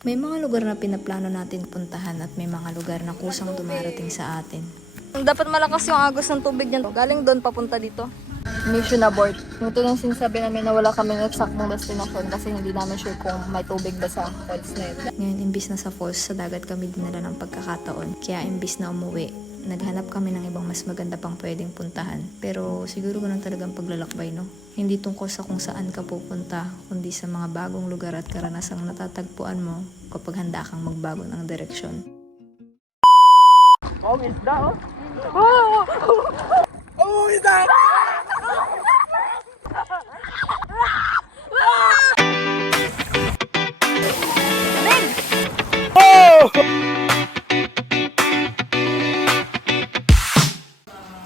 May mga lugar na pinaplano natin puntahan at may mga lugar na kusang dumarating sa atin. Dapat malakas yung agos ng tubig niyan. Galing doon papunta dito. Mission abort. Ito yung sinasabi namin na wala kaming eksaktong destination kasi hindi namin sure kung may tubig ba sa falls na yun. Ngayon, imbis na sa falls, sa dagat kami dinala ng pagkakataon. Kaya imbis na umuwi, naghanap kami ng ibang mas maganda pang pwedeng puntahan. Pero siguro ganun talagang paglalakbay, no? Hindi tungkol sa kung saan ka pupunta, kundi sa mga bagong lugar at karanasang natatagpuan mo kapag handa kang magbago ng direksyon. Oh, isda, oh. Oh! Oh, isda!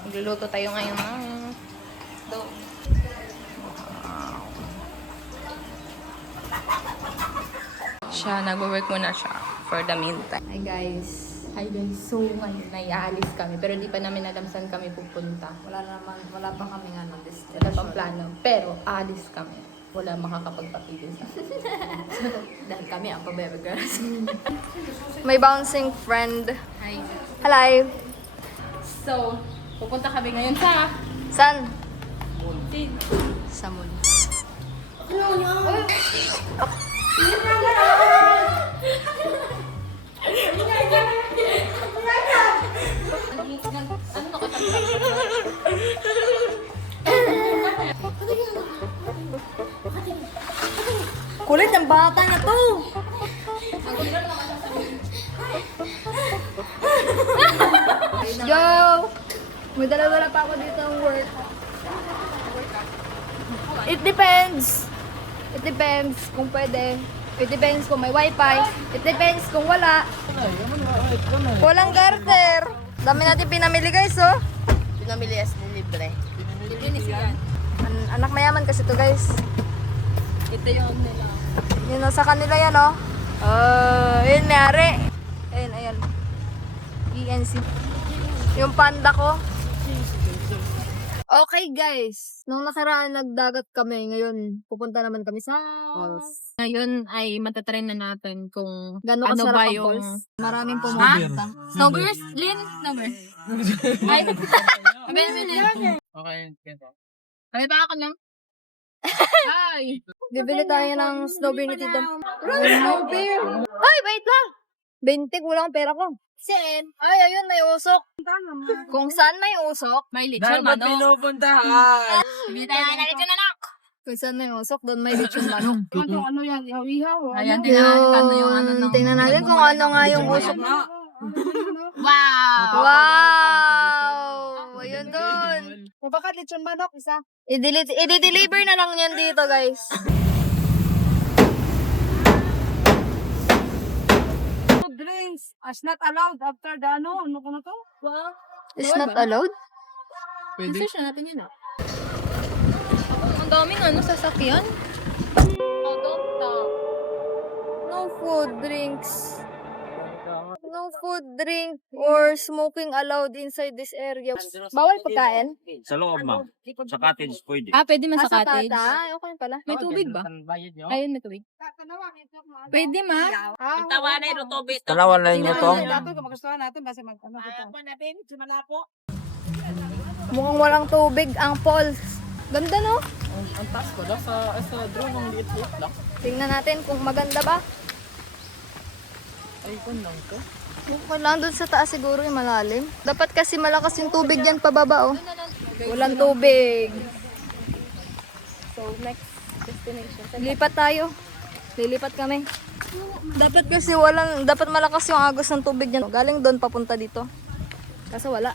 Magluluto tayo ngayon ng siya, nag-work muna siya for the meantime. Hi guys. So ngayon aalis kami pero di pa namin alam saan kami pupunta. Wala pa kami wala pang plano. Pero aalis kami. Wala makakapagpapili sa akin. Dahil kami ang pabebe girls. May bouncing friend. Hi. Hello. So, pupunta kami ngayon sa... Saan? Sa moon. Kulit ng bata na to! Go! May dala-dala pa ako dito ang work. It depends. It depends kung pwede. It depends kung may wifi. It depends kung wala. Walang garter. Dami natin pinamili guys, oh. Pinamili as libre. Anak mayaman kasi to guys. Ito yung nila. Yun o, sa kanila yan o. Yun, mayari. Ayun, ayan. ENC. Yung panda ko. Okay guys, nung nakaraan nagdagat kami, ngayon pupunta naman kami sa falls. Ngayon ay matatry na natin kung Gano'ng ano kasarap ba ang yung... falls? Maraming pumupunta. Snowbirds? Lin? Snowbirds? Ay, Okay, ganito. kami ba ako lang? Ay! Bibili tayo ng snowbeer ni Tito. Snowbeer! Ay, wait lang! 20, kulang ang pera ko. Sen? Ay, ayun, may usok. Kung saan may usok, May Dahil lechon ba't manok. pinupuntahan? Bili tayo na lechon manok! kung saan may usok, doon may lechon manok. Ano yan? Ihaw-ihaw? Ayan, Yun, tingnan natin ano yung ano ng... tingnan natin kung ano nga yung usok. Wow! Wow! Ayun doon. Baka lechon manok, isa. I-deliver na lang yan dito, guys. Drinks as not allowed after the ano ko na to? Wow. It's not allowed? Pwede. Search na natin yun ah. Ang daming ano sasakyan. No food, drinks. No food, drink, or smoking allowed inside this area. Bawal pagkain? Sa loob, ma'am. Sa cottage, pwede. Ah, pwede man sa Sa cottage. tata? Okay pala. May tubig ba? Ayun, may tubig. Pwede ma. Tawanay, rotobit. Dalawa na inyo to. Mukhang walang tubig ang falls. Ganda, no? Ang taas ko daw sa drone ang liit-liit lang. Tingnan natin kung maganda ba. Ay, kung lang to. Okay lang, doon sa taas siguro yung malalim. Dapat kasi malakas yung tubig dyan pababa, oh. Walang tubig. So, next destination. Lipat tayo. Lilipat kami. Dapat kasi dapat malakas yung agos ng tubig dyan. Galing doon papunta dito. Kaso wala.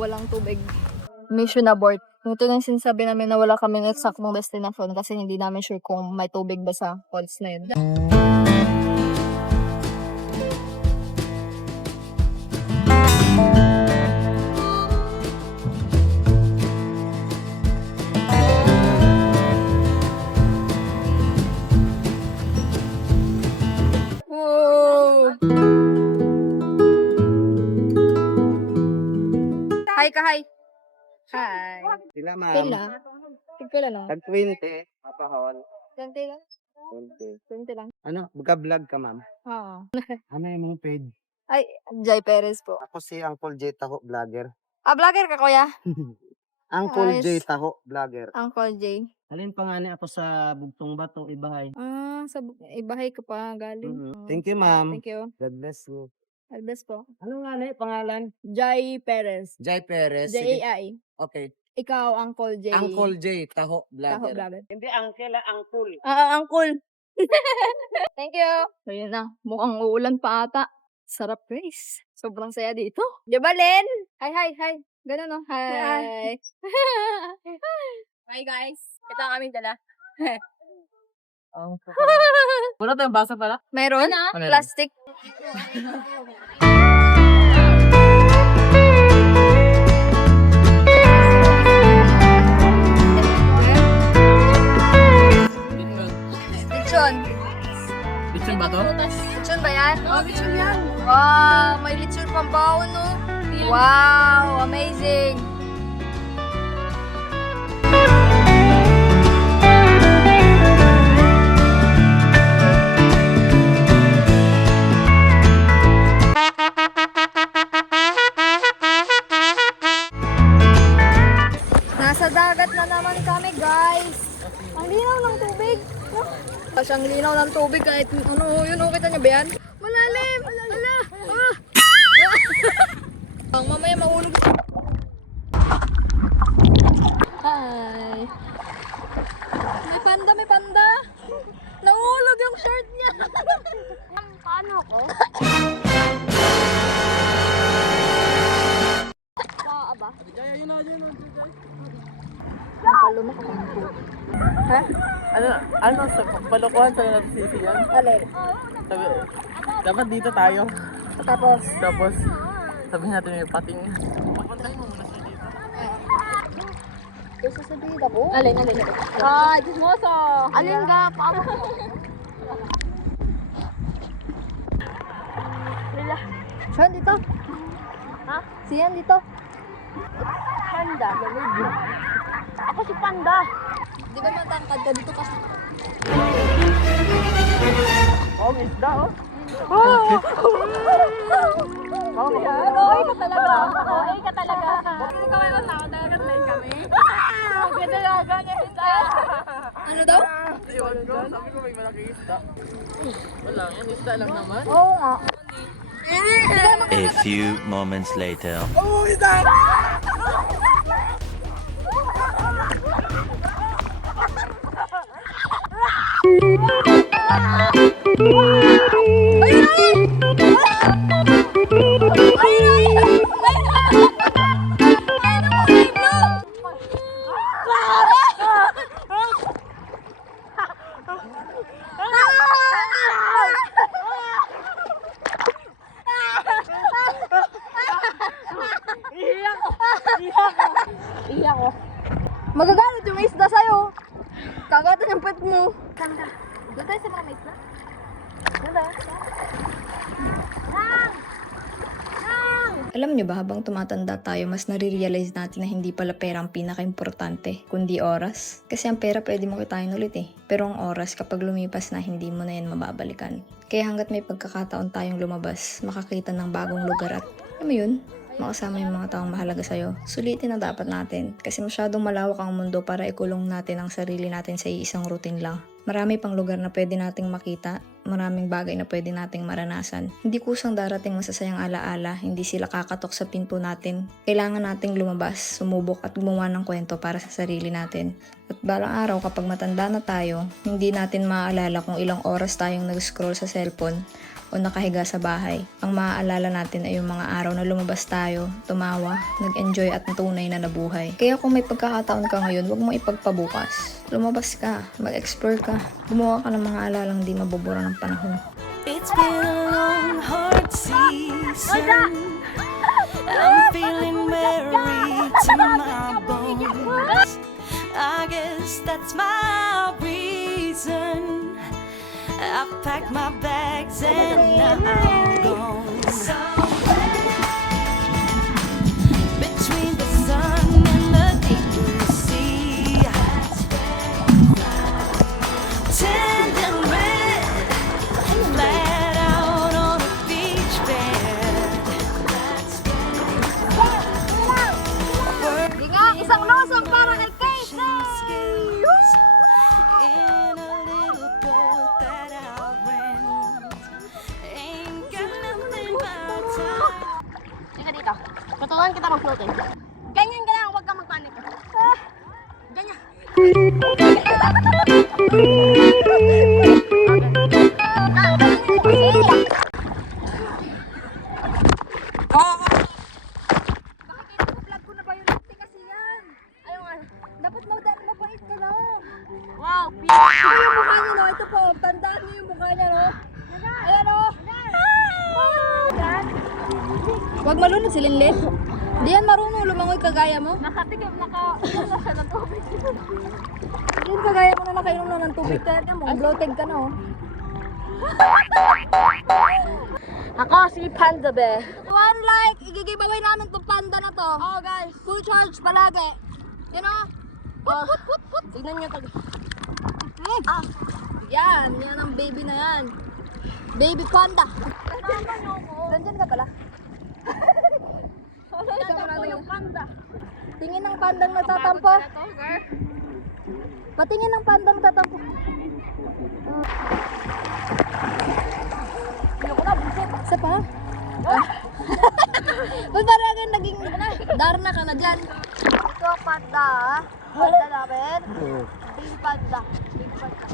Walang tubig. Mission abort. Ito yung sinasabi namin na wala kami eksaktong destination kasi hindi namin sure kung may tubig ba sa falls na yun. Whoa! Hi ka, hi. Hi. Sila, Pila? Pila lang. Tag 20, mapahon. 20 lang. 20 lang. Ano? Mag-vlog ka, ma'am. Oo. Ano yung mga paid? Ay, Jai Perez po. Ako si Uncle J Taho, vlogger. Ah, vlogger ka, kuya? Uncle Ayos. J Taho, vlogger. Uncle J. Alin pa nga ako sa Bugtong Bato, Ibahay. Ah, sa ibahay ka pa galing. Thank you, ma'am. Thank you. God bless you. Albes po. Ano nga pangalan? Jai Perez. Jai Perez. Sige. J-A-I. Okay. Ikaw, Uncle J. Uncle J Taho, Taho vlogger. vlogger. Hindi uncle, uncle. Uncle. Thank you. So, yun na. Mukhang uulan pa ata. Sarap, guys. Sobrang saya dito. Diba, Len? Hi. Ganun, no? Hi. Hi guys. Ito ang aming dala. Wala tayong basa pala? Meron? Ano yun? Plastic. Lechon. Lechon ba to? Lechon ba yan? Oh, lechon yan. Wow, may lechon pang baon, no? Wow, amazing. Nasa dagat na naman kami, guys. Ang linaw ng tubig. No? Kasi ang linaw ng tubig kahit ano yun, kita niyo ba yan? Malalim! Ala! Ang mamaya mahulog. Hi! May panda! Nahulog yung shirt niya! Paano ako? Paaba? Nakaluma ka pang po. Ha? Ano sa palokohan sa nagsisi yan? Alin? Dapat dito tayo. Tapos? Tapos, sabihin natin yung pating. Papuntahin mo muna siya dito. Gusto sabihin ako? Alin? Ah, chismoso! Alin ka? Paano? Lila. Siyan dito? Ha? Siyan dito? Panda. Ako si Panda. Di ba matangkad ka dito kasi? Oh, may isda oh. Okay ka talaga. Okay ka talaga. Ikaw ay tao, dagat line kami. Ganda na ganyan isda. Ano daw? Iwan ko, sabi ko may malaking isda. Wala, yan isda lang naman. Oo nga. A few moments later. Oh, isda! Iyak ko. Magagalit yung isda sa'yo. Kagatan yung pet mo. Saan ka? Doon tayo sa mga may isda. Ganda. Alam nyo ba, habang tumatanda tayo, mas nare-realize natin na hindi pala pera ang pinaka-importante, kundi oras. Kasi ang pera pwede mo kitain ulit eh. Pero ang oras, kapag lumipas na, hindi mo na yan mababalikan. Kaya hanggat may pagkakataon tayong lumabas, makakita ng bagong lugar at, alam mo yun, makasama yung mga taong mahalaga sa'yo, sulitin na dapat natin. Kasi masyadong malawak ang mundo para ikulong natin ang sarili natin sa isang routine lang. Marami pang lugar na pwede nating makita, maraming bagay na pwede nating maranasan. Hindi kusang darating masasayang alaala, hindi sila kakatok sa pinto natin. Kailangan nating lumabas, sumubok at gumawa ng kwento para sa sarili natin. At balang araw kapag matanda na tayo, hindi natin maaalala kung ilang oras tayong nag-scroll sa cellphone o nakahiga sa bahay. Ang maaalala natin ay yung mga araw na lumabas tayo, tumawa, nag-enjoy at tunay na nabuhay. Kaya kung may pagkakataon ka ngayon, huwag mo ipagpabukas. Lumabas ka, mag-explore ka, gumawa ka ng mga alalang di mabubura ng panahon. It's been a long, hard season. I'm feeling weary to my bones. I guess that's my reason. I've packed my bags and now I'm gone. Somewhere between the sun and the deep blue sea. Tender Turuan kita mag-floating. Ganyan ka lang, huwag kang magpanik. Ganyan. Dapat mapait ka lang. Wow, Ito yung mukha niya, no? Ito po. Tandaan niyo yung mukha niya, no? Ayan, no? Huwag malunod si Linlin. Di yan marunong lumangoy kagaya mo. nakatigam, naka-ano siya ng tubig. Di yan kagaya mo na nakainom na ng tubig. Kaya mo, bloated ka na, oh. Ako si Panda Bear. One like, i-giveaway namin itong panda na to. Oh, guys. Full charge palagi. You know? Put. Tignan niyo to. Yan ang baby na yan. Baby panda. Nandyan ka pala. Tatampo yung panda. Tingin ng pandang natatampo. Patingin ng pandang natatampo. Isa pa? Ba't parang naging Darna ka na dyan? Ito panda. Panda namin. Big panda. Big panda.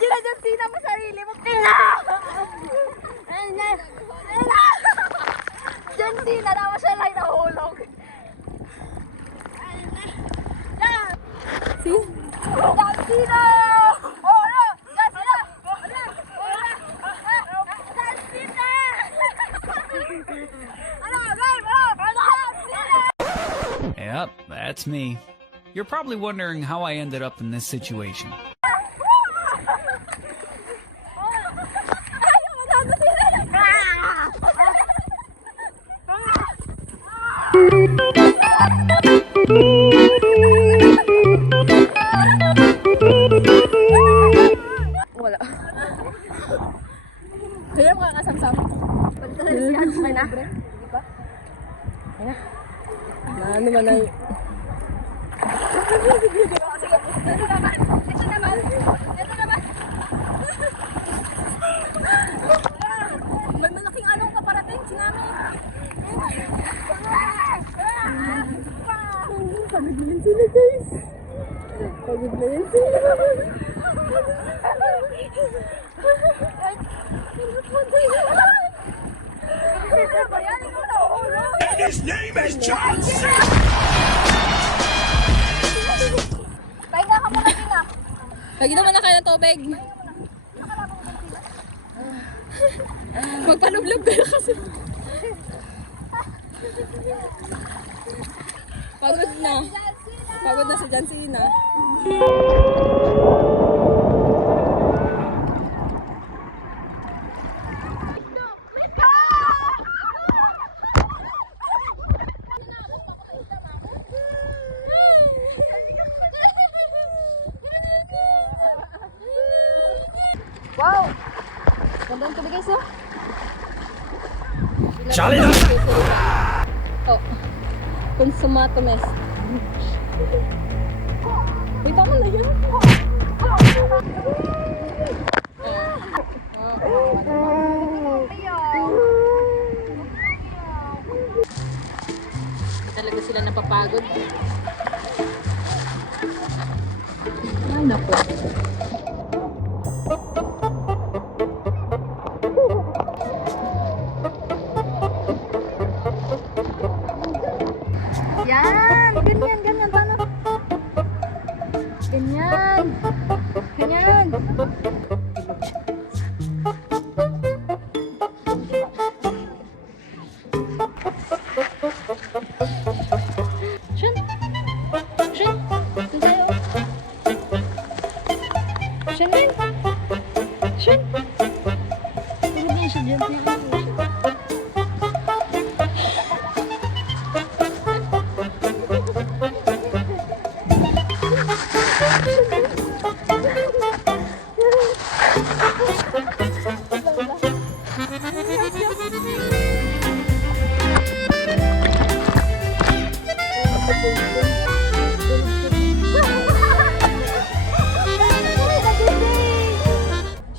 Ginadyansina mo sarili mo. Jansina, naman siya lang nahulog. Jansina! Oh, no! Jansina! Jansina! Yep, that's me. You're probably wondering how I ended up in this situation. Wala. Kaya mga kasamsam. Okay na? Ano man ay... May malaking anong paparating, tsunami. Pagod na yan sila, guys. Pagod na yan sila. His name is John C. Pahinga ka muna, Tina. Lagi naman na kayo ng tubig. Magpalublog ka na kasi. Pagod na. Pagod na si Jansina. Wow! Ganda ang tubig, guys, no? Charlie! Oh. Consumato mes. Uy, tama na yan. Talaga sila napapagod. Ay, naku.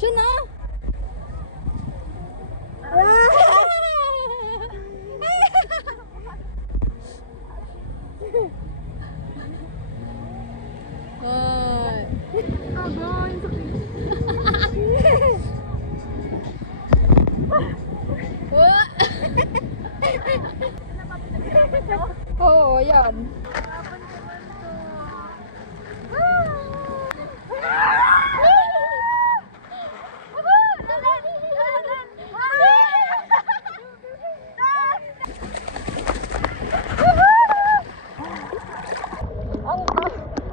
Siya na! Oo, yan.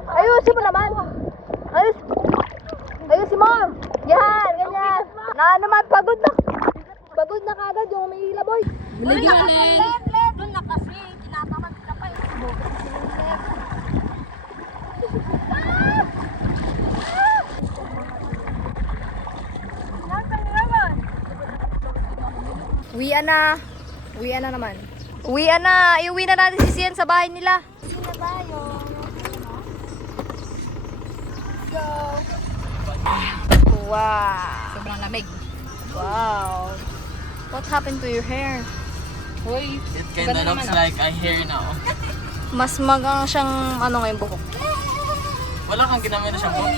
Ayusin mo naman. Ayusin mo. Yan, ganyan. Na naman, pagod na. Pagod na kagad yung umiila, boy. Bilagyanin. Doon na kasi. Tinatamad ka pa eh. Uwian na. Uwian na naman. Uwian na. Iuwi na natin si Sian sa bahay nila. Wow. Sobrang lamig. Wow. What happened to your hair? Hoy, It kinda looks like I hair now. Mas magang siyang ano ngayon buhok. Wala kang ginamit na shampoo?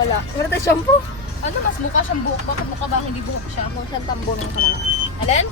Wala. Wala tayo shampoo. ano mas mukha siyang buhok? Bakit mukha ba hindi buhok siya? Mukha siyang tambon ng kanala. Alin?